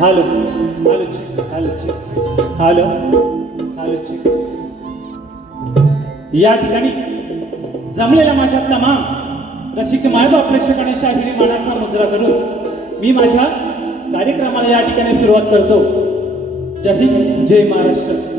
Hello hello hello hello hello या ठिकाणी जमलेल्या माझ्या तमाम रसिक मायबाप प्रेक्षकांनी शाहिरी मानाचा मुजरा करून मी माझ्या कार्यक्रमाला या ठिकाणी सुरुवात करतो. जय हिंद, जय महाराष्ट्र.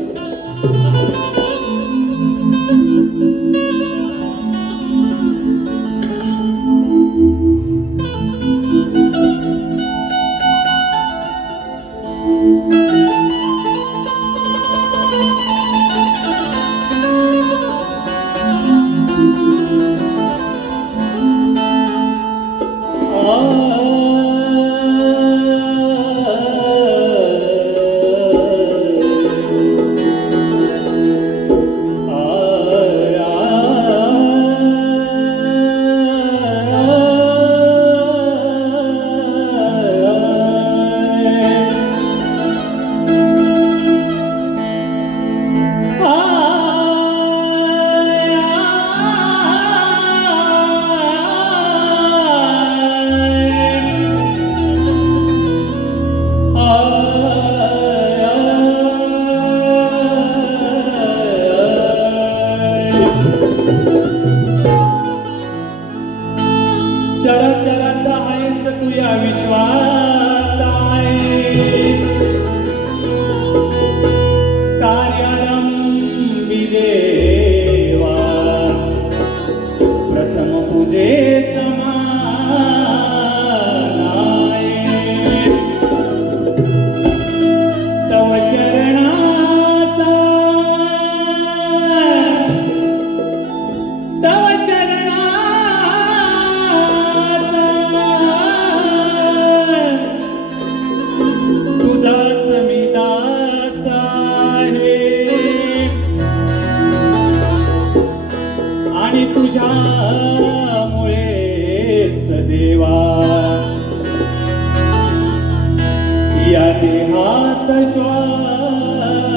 माझा श्वास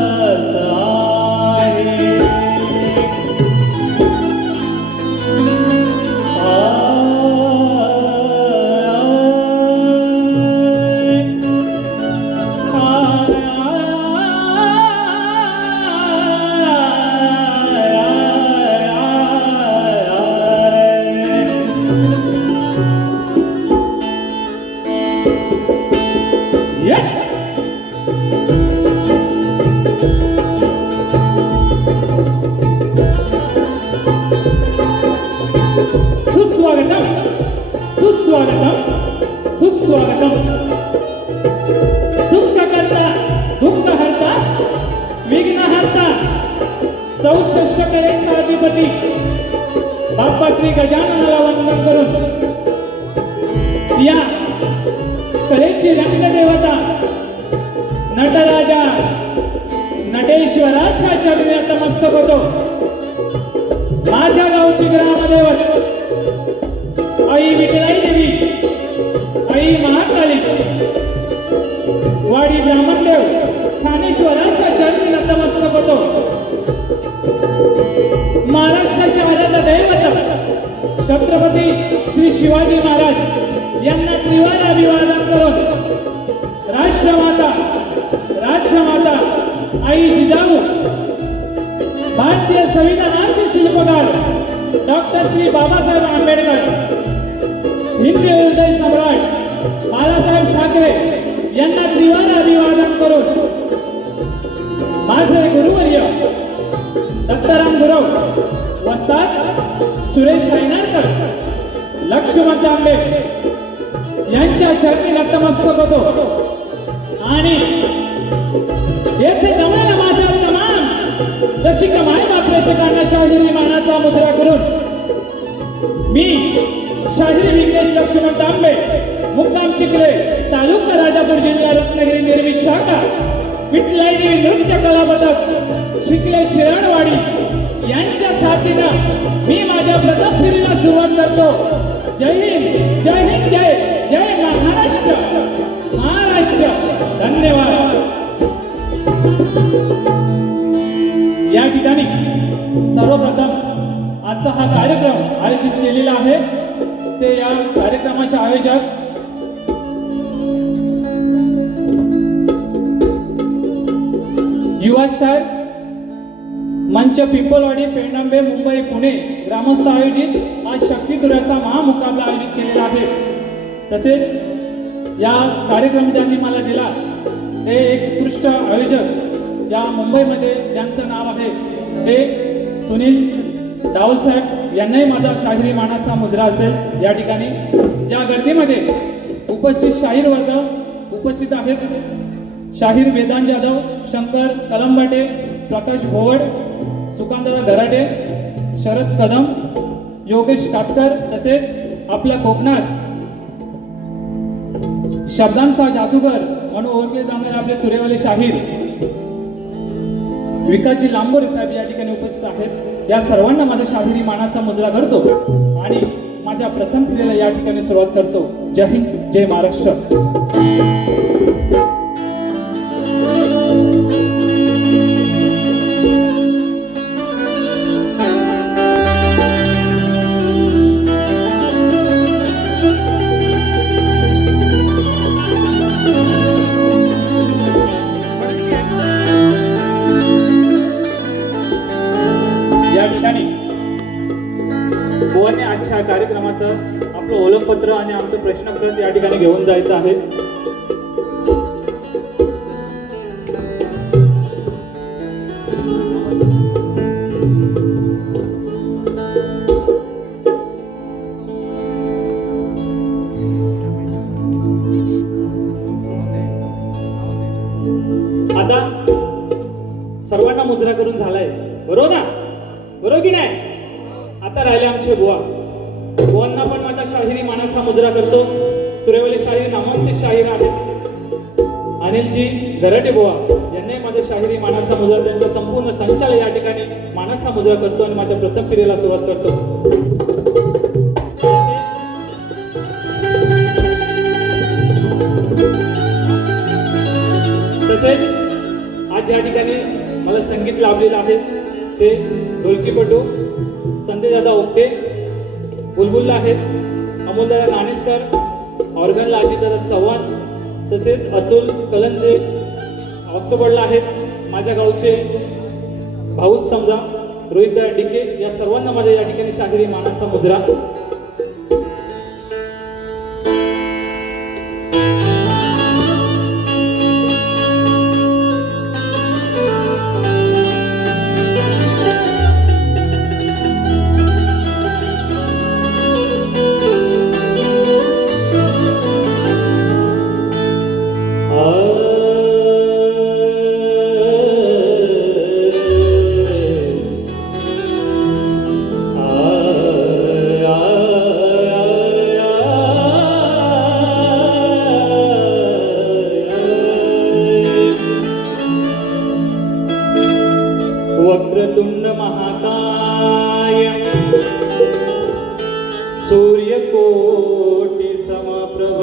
आहे सुस्वागतम सुस्वागतम सुस्वागतम सुख करता दुःख हरता विघ्न हरता 64 कलेचा अधिपती बाप्पा श्री गजाननाला वंदन करून या कलेची रंगदेवता नटराजा नटेश्वराच्या चरणी नतमस्तक होतो। माझ्या गावची ग्रामदेवत आई विठलाई देवी आई महाकाली वाडी ब्राह्मणदेव ठाणेश्वराच्या चरणी नतमस्तक होतो। महाराष्ट्राचे आराध्य दैवत छत्रपती श्री शिवाजी महाराज यांना त्रिवार अभिवादन करून राष्ट्रमाता राज्यमाता आई जिजाऊ भारतीय संविधानाचे शिल्पकार डॉक्टर श्री बाबासाहेब आंबेडकर हिंदी हृदय सम्राट बाळासाहेब ठाकरे यांना त्रिवार अभिवादन करून माझे गुरुवर्य दत्ताराम गुरव वस्ताद सुरेश रायनारकर लक्ष्मण तांबे यांच्या चरणी नतमस्तक होतो आणि येथे जमलेल्या माझ्या तमाम रसिक मायबाप प्रेक्षकांना शाहिरी मानाचा मुद्रा करून मी शाहिरी विघ्नेश लक्ष्मण तांबे मुक्काम चिखले तालुका राजापूर जिल्हा रत्नागिरी निर्मित शाखा विठलाई देवी नृत्य कला पथक चिखले शिराडवाडी यांच्या साथीनं मी माझ्या प्रथम फेरीला सुरुवात करतो। जय हिंद जय हिंद जय जय महाराष्ट्र महाराष्ट्र धन्यवाद। या ठिकाणी सर्वप्रथम आजचा हा कार्यक्रम आयोजित केलेला आहे ते या कार्यक्रमाचे आयोजक युवा स्टार मंच पिंपळवाडी पेंडांबे मुंबई पुणे ग्रामस्थ आयोजित आज शक्तितुऱ्याचा महामुकाबला आयोजित केलेला आहे। तसेच या कार्यक्रम ज्यांनी मला दिला ते एक उत्कृष्ट आयोजक या मुंबईमध्ये ज्यांचं नाव आहे ते सुनील डावल साहेब यांनाही माझा शाहिरी मानाचा मुजरा असेल। या ठिकाणी या गर्दीमध्ये उपस्थित शाहीर वर्ग उपस्थित आहेत। शाहीर वेदांत जाधव शंकर कलंबाटे प्रकाश भोवड सुकांतदा घराटे शरद कदम योगेश काटकर तसेच आपल्या कोकणात शब्दांचा जादूगर म्हणून ओळखले जाणारे आपले तुरेवाले शाहीर विकासजी लांबोरे साहेब या ठिकाणी उपस्थित आहेत। या सर्वांना माझ्या शाहिरी मानाचा मुजरा करतो आणि माझ्या प्रथम क्रियेला या ठिकाणी सुरुवात करतो। जय हिंद जय महाराष्ट्र। बुवांनी आजच्या कार्यक्रमाचं आपलं ओळखपत्र आणि आमचं प्रश्नपत्र या ठिकाणी घेऊन जायचं आहे। आता सर्वांना मुजरा करून झालाय बरोबर ना? बरोबर की नाही? आता राहिले आमचे बुवा। बुवांना पण माझा शाहिरी मानाचा मुजरा करतो। तुरेवाले शाहीर नामांकित शाहीर आहेत अनिलजी घराटे बुवा यांनी माझ्या शाहिरी मानाचा मुजरा त्यांच्या संपूर्ण संचाला या ठिकाणी मानाचा मुजरा करतो आणि माझ्या प्रथम फेरीला सुरुवात करतो। तसेच या ठिकाणी मला संगीत लाभलेलं आहे ते ढोलकीपटू संजय दादा ओक्टे, बुलबुलला आहेत अमोलदादा नाणेसकर, ऑर्गनला अजितदादा चव्हाण, तसेच अतुल कलंजे ऑक्टोबरला आहेत माझ्या गावचे भाऊच समजा रोहितदा डिके. या सर्वांना माझ्या या ठिकाणी शाहिरी मानाचा मुजरा. वक्रतुंड महाकाय सूर्यकोटि समप्रभ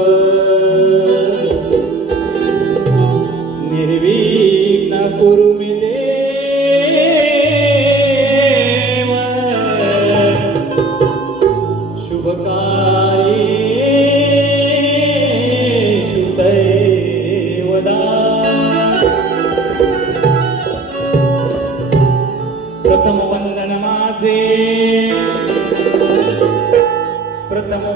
निर्विघ्न कुरु मे देव शुभकार्येषु सर्वदा. प्रथम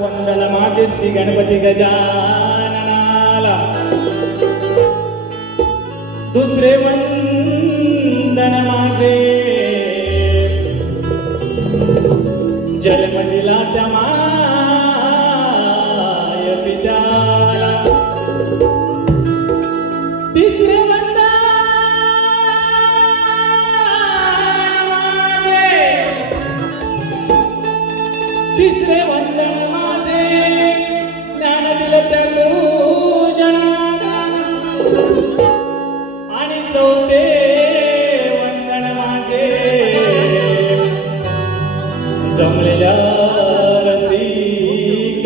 वंदन माझे श्री गणपती गजाननाला. दुसरे वंदन माझे जन्म दिला त्या माय पित्याला. तिसरे तिसरे वंदन माझे ज्ञान दिलं त्या गुरुजनांना. आणि चौथे वंदन माझे जमलेल्या रसिक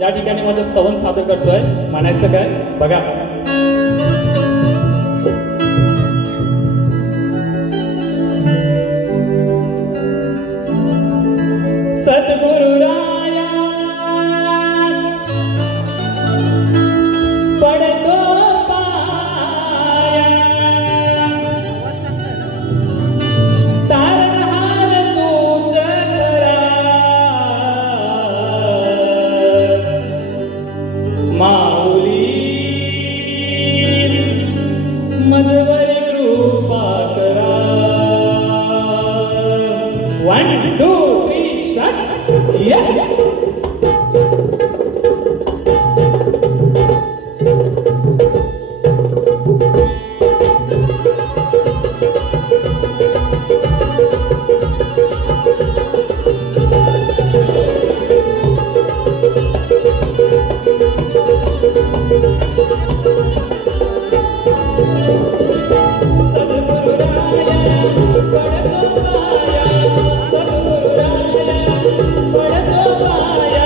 या ठिकाणी माझं स्तवन सादर करतोय. म्हणायचं काय बघा. सद्गुरुराया पडतो पाया तारणहार तूच करा माऊली मजवरी कृपा करा. 1 2 3 स्टार्ट. सद्गुरुराया पडतो पाया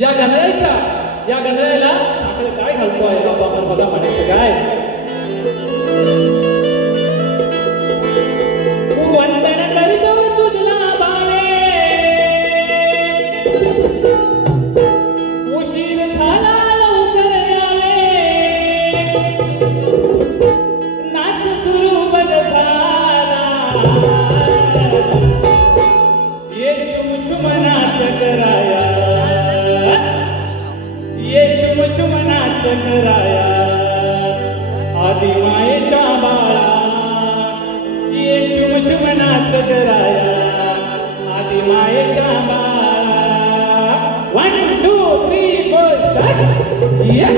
या गणरायाला साखर काय घालतो आहे बाबा मला बघा म्हणायचं काय वंदन करीतो तुझला बाळे उशीर झाला लवकर यावे नाच सुरू बघ झाला ये छुम छुम नाच कराया ये छुम छुम नाच कराया आदि मायेच्या बाळा ये छुम छुम नाच कराया आदि मायेच्या बाळा 1 2 3 4 स्टार्ट ये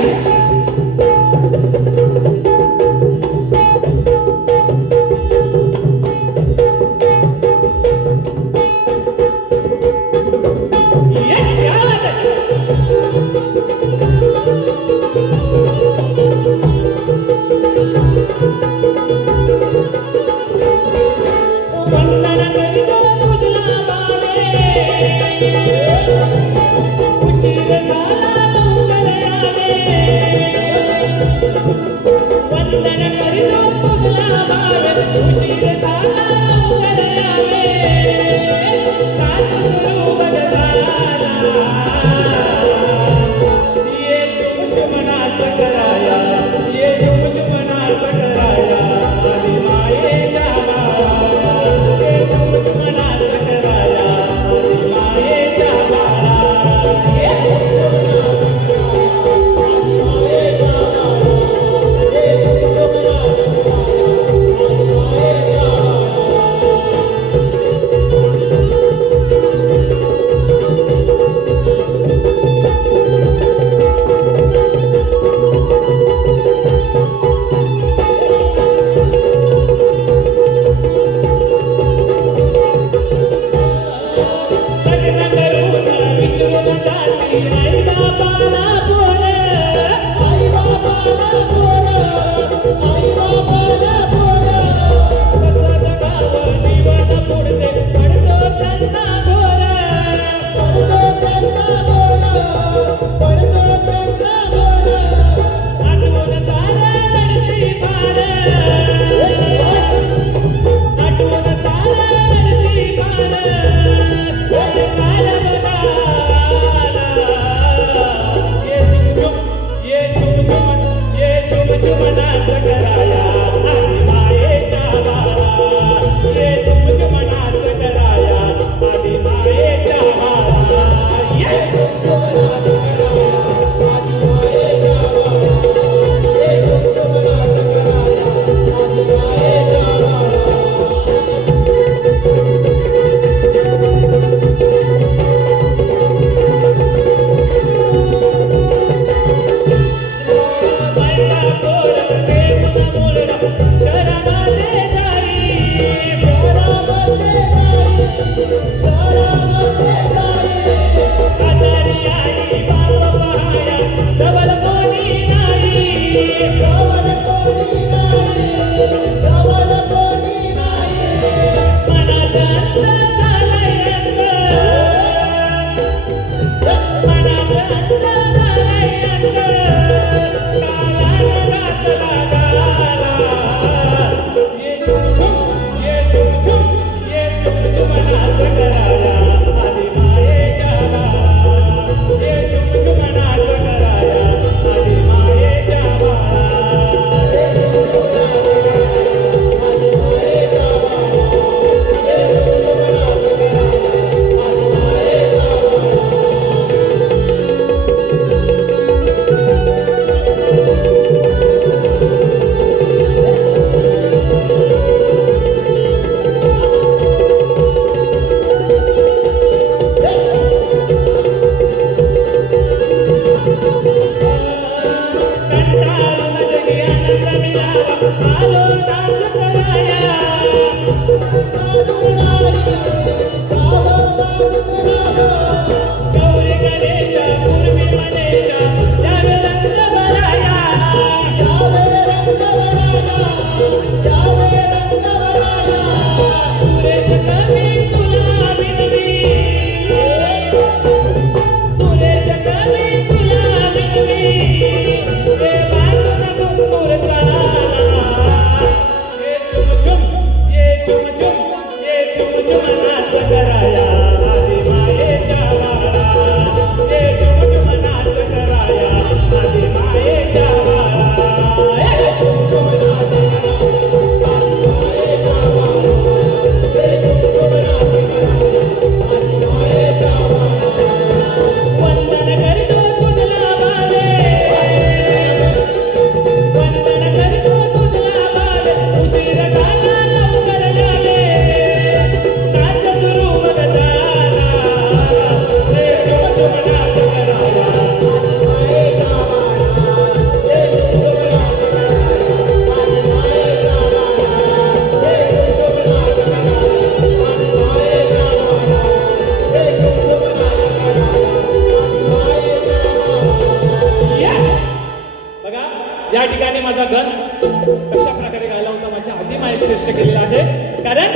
या ठिकाणी माझा गण कशा प्रकारे गायला होता माझ्या आधी माय श्रेष्ठ केलेला आहे. कारण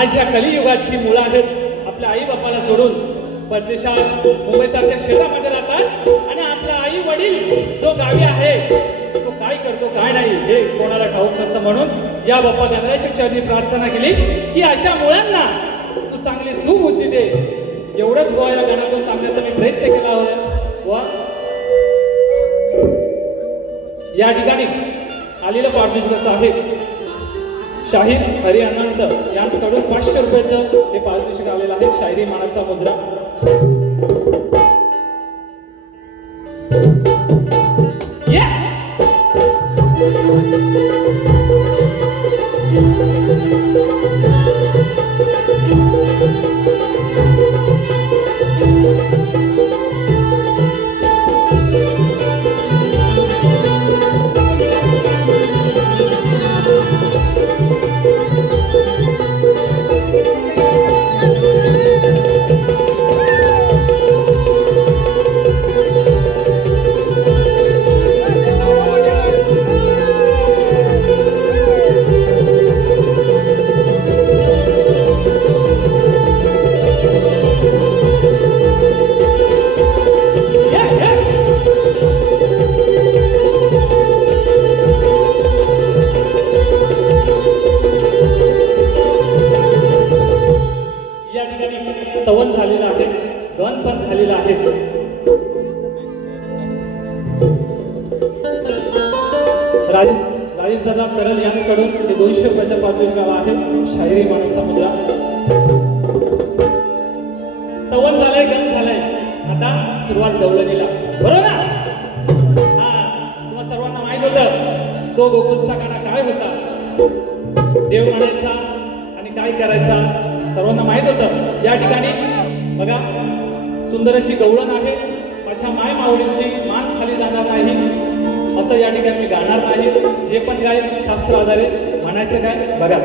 आज या कलियुगाची मुलं आहेत आपल्या आई बापाला सोडून परदेशात मुंबईसारख्या शहरामध्ये राहतात आणि आपला आई वडील जो गावी आहे तो काय करतो काय नाही हे कोणाला ठाऊक नसतं. म्हणून या बाप्पा गणरायाच्या चरणी प्रार्थना केली की अशा मुलांना तू चांगली सुबुद्धी दे. एवढंच बुवा या गाण्यातून सांगण्याचा मी प्रयत्न केला होता. या ठिकाणी आलेलं पारितोषिक कसं आहे शाहीर हरी आनंद यांच्याकडून 500 रुपयाचं हे पारितोषिक आलेलं आहे. शायरी मानाचा मुजरा. स्तवन झालेलं आहे, गण पण झालेला आहे. राजेश दादा करल यांच्याकडून ते 200 रुपयाचा पारितोषिक आहे. शायरी मानाचा मुद्रा. स्तवन झालंय, गण झालंय, आता सुरुवात गवळणीला. बरोबर ना? तुम्हा सर्वांना माहित होतं तो गोकुळचा गाणा काय होता, देव म्हणायचा आणि काय करायचा सर्वांना माहित होतं. या ठिकाणी बघा सुंदर अशी गवळण आहे. माझ्या माय माऊलींची मान खाली जाणार नाही असं या ठिकाणी मी गाणार नाही. जे पण गाय शास्त्र आधारे म्हणायचं काय बघा.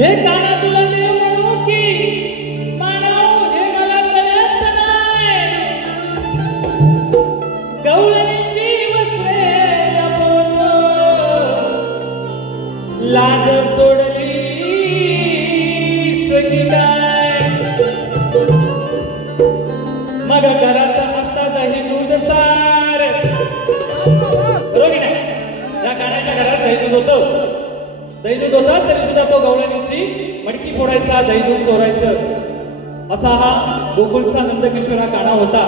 हे गाणं तुला देव म्हणू की मानव हे मला कळत नाही. गवळणीची वस्त्रे लपवतो लाज सोडली सगी काय. मग घरात असता दही दूध सार. बरोबर नाही? या गाण्याच्या घरात दही दूध होतं. दही दूध होता तरी सुद्धा तो गवळणीची मडकी फोडायचा, दही दूध चोरायचं. असा हा गोकुळचा नंदकिशोर हा गाणा होता.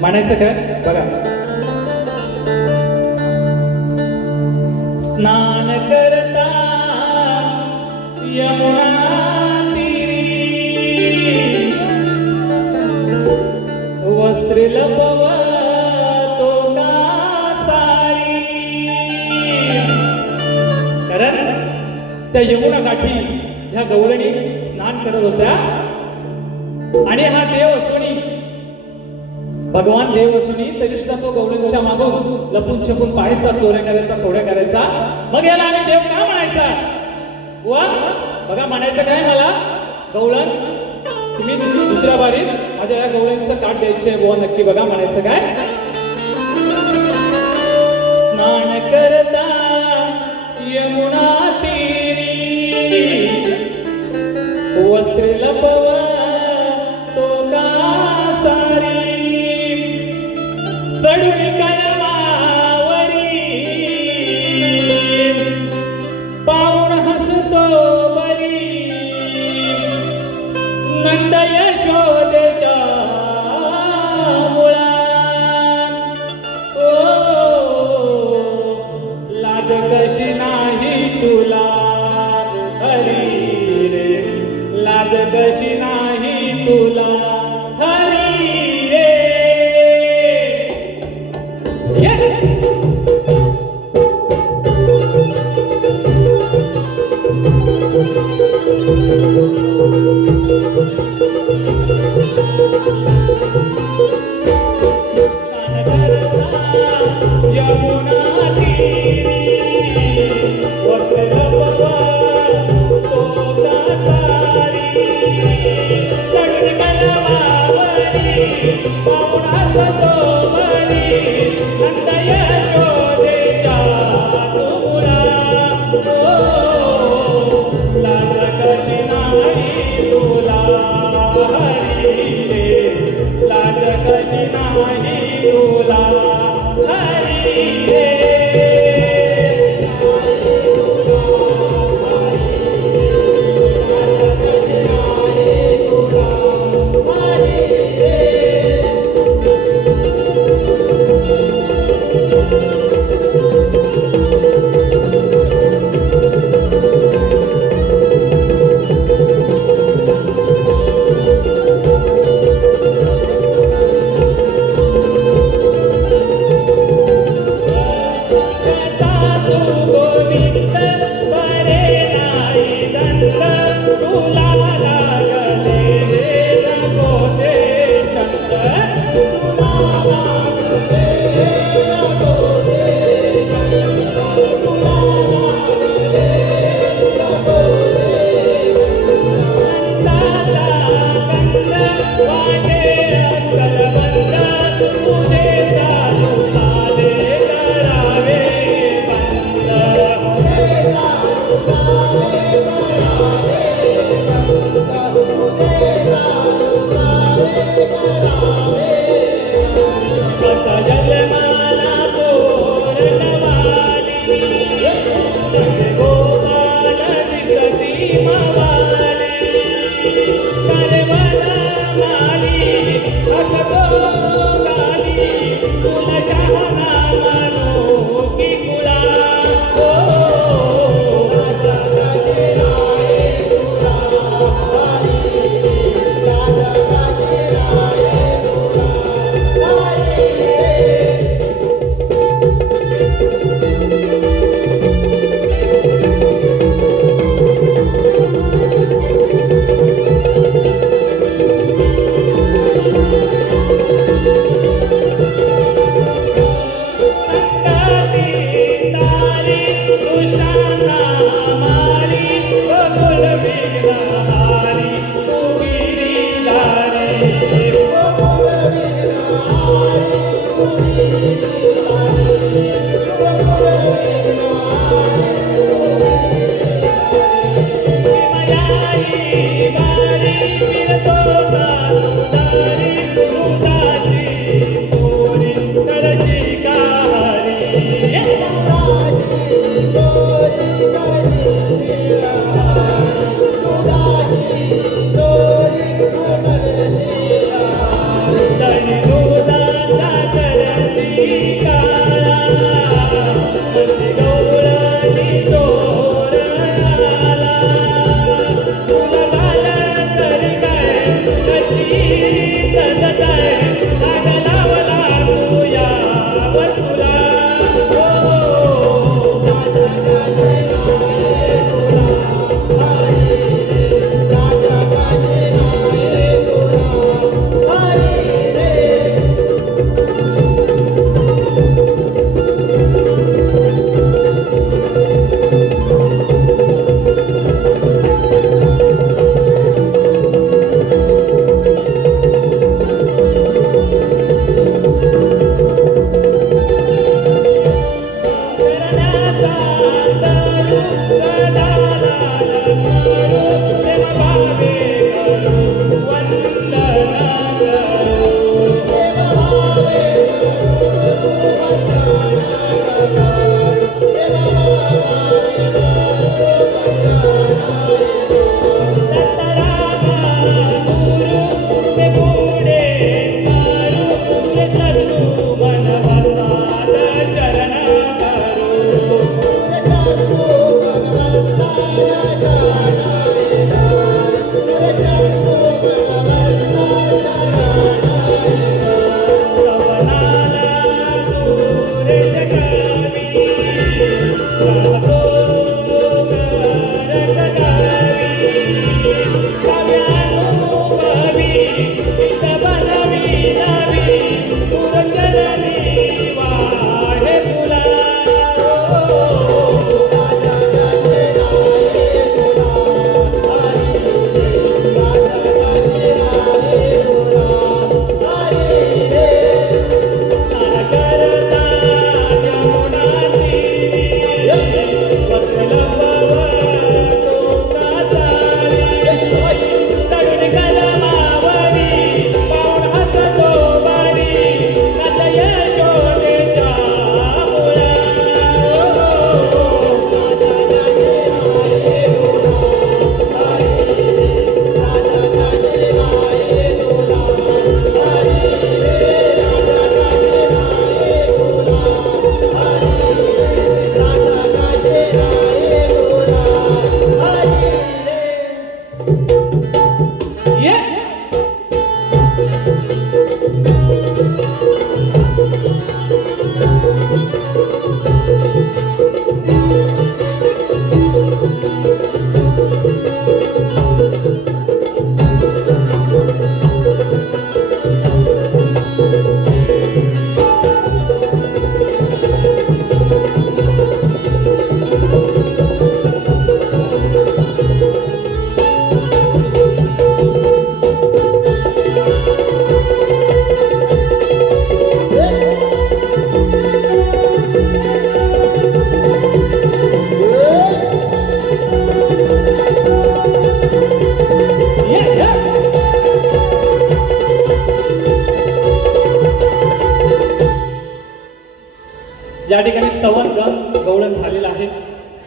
म्हणायचं काय बघा. स्नान करता यमुना तीरी वस्त्र लपवा त्या यमुना काठी ह्या गवळणी स्नान करत होत्या आणि हा देव असुनी भगवान देव असुनी तरी सुद्धा तो गवळणीच्या मागून लपून छपून पाहायचा, चोऱ्या करायचा, फोड्या करायचा. मग याला आम्ही देव का म्हणायचा वा बघा. म्हणायचं काय मला गवळण तुम्ही दुसऱ्या बारीत माझ्या या गवळणीचं काठ द्यायचे बुवा नक्की बघा. म्हणायचं काय स्नान करता यमुना वस्त्र लपवा तो का सारी चढून कलमावरी पाहून हसतो बरी नंद यशोदेच्या कशी नाही तुला हरी रे यमुना तीरी वसलं बाबा तोला सारी चढून गलवावरी पाहुणाचा तोमरी नंद यशोदेच्या तुला लाज कशी नाही तुला हरी रे लाज कशी नाही तुला हरी रे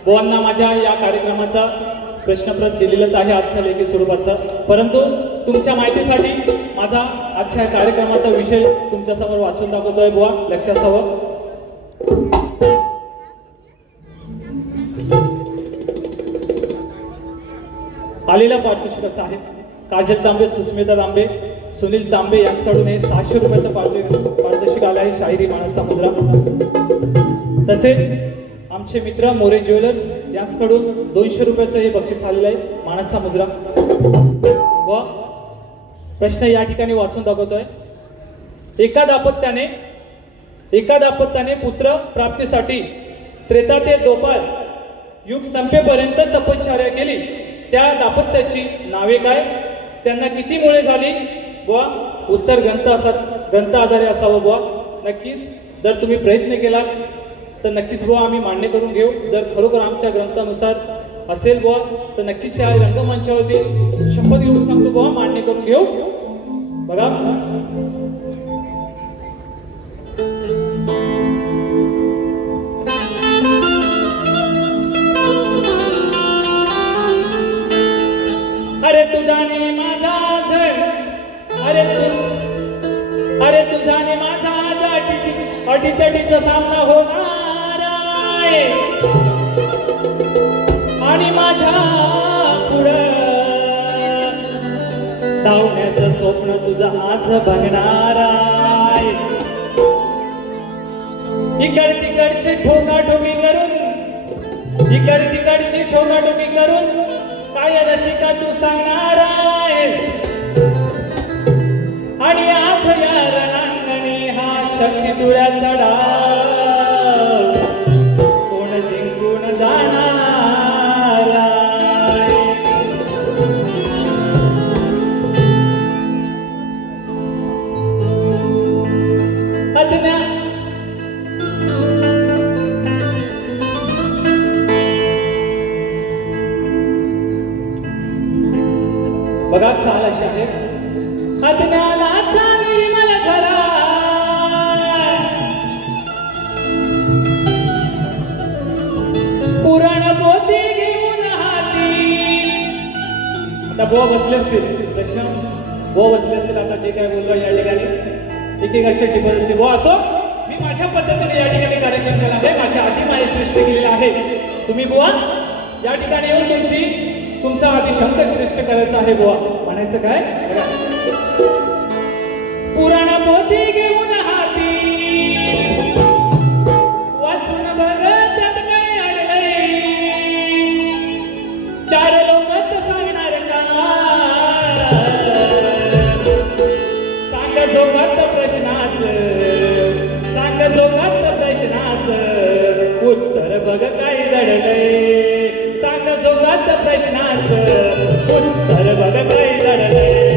बुवांना माझ्या या कार्यक्रमाचा प्रश्नप्रत दिलेलाच आहे आजच्या लेखी स्वरूपाचा, परंतु तुमच्या माहितीसाठी माझा आजच्या कार्यक्रमाचा विषय तुमच्यासमोर वाचून दाखवतोय बुवा, लक्षात हवं. आलेला पारितोषिक असं आहे. काजल तांबे, सुस्मिता तांबे, सुनील तांबे यांच्याकडून हे 600 रुपयाचं पारितोषिक आलं आहे, शाहिरी मानाचा मुजरा. तसेच आमचे मित्र मोरे ज्वेलर्स यांच्याकडून 200 रुपयाचं हे बक्षीस आलेलं आहे, मानाचा मुजरा. व प्रश्न या ठिकाणी वाचून दाखवतोय. एका दाम्पत्याने पुत्र प्राप्तीसाठी त्रेता ते द्वापर युग संपेपर्यंत तपश्चर्या केली. त्या दाम्पत्याची नावे काय? त्यांना किती मुले झाली? बुवा उत्तर ग्रंथ आधारे असावं बुवा. नक्कीच जर तुम्ही प्रयत्न केला तर नक्कीच बुवा आम्ही मान्य करून घेऊ. जर खरोखर आमच्या ग्रंथानुसार असेल बुवा तर नक्कीच या रंगमंचावरती शपथ घेऊन सांगतो बुवा मान्य करून घेऊ. बघा तुझाने माझा अरे तुझाने माझा अटीतटीचा सामना होणार आहे आणि माझ्या पुढं धावण्याचं स्वप्न तुझं आज बघणार आहे. इकडची ठोकाठोकी करून काय रसिका तू सांगणार आहेस. आणि आज या रणांगणी हा शक्ती तुळ्याचा डाव कोण जिंकून जाणार आहे. बघा चाल अशी आहे. अज्ञानाचा निर्मल झरा पुराण पोथी घेऊन हाती. आता बुवा बसले असतील प्रश्न, बुवा बसले असतील. आता जे काय बोललो या ठिकाणी एक अशा टिपण असते. बुवा असो, मी माझ्या पद्धतीने या ठिकाणी कार्यक्रम केला आहे, माझ्या आधी माझे श्रेष्ठ केलेला आहे. तुम्ही बुवा या ठिकाणी येऊन तुमचा आधी शब्द श्रेष्ठ करायचा आहे बुवा. म्हणायचं काय? पुराण पोथी घेऊन हाती वाचून बघ त्यात काय अडलंय. चार लोक सांगणार का? सांग जोगात प्रश्नाच उत्तर बघ काय दडलंय. सांग जोगात प्रश्नाच उत्तर बघ काय दडलंय.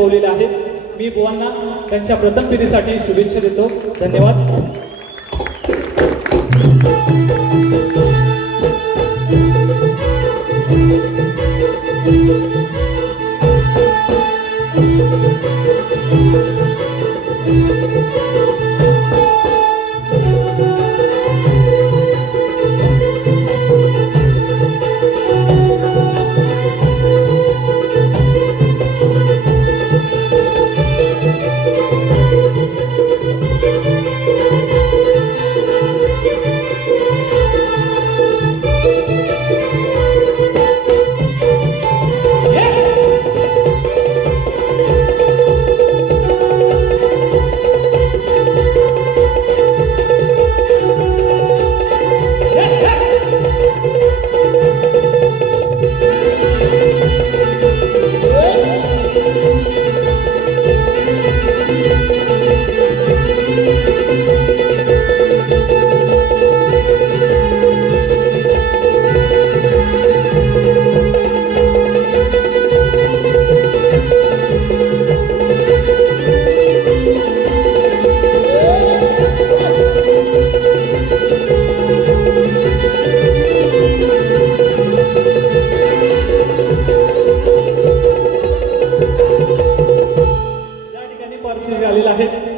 लपवलेलं आहे. मी बुवांना त्यांच्या प्रथम पिढीसाठी शुभेच्छा देतो. धन्यवाद.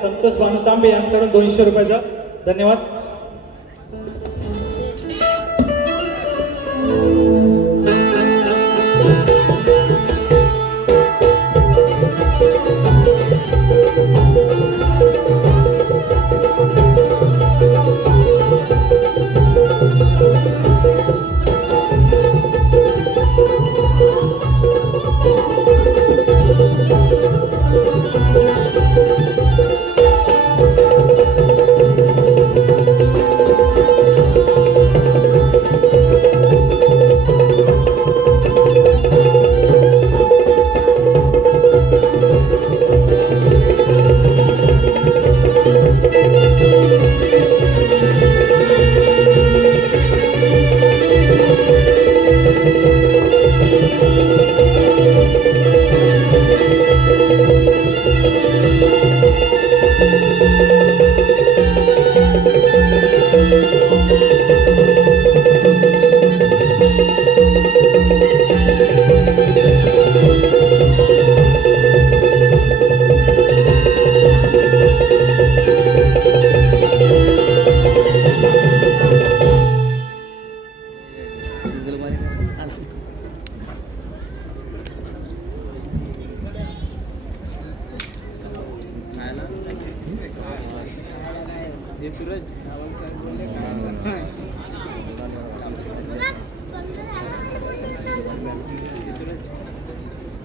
संतोष भानू तांबे यांच्याकडून 200 रुपयाचा. धन्यवाद. सूरज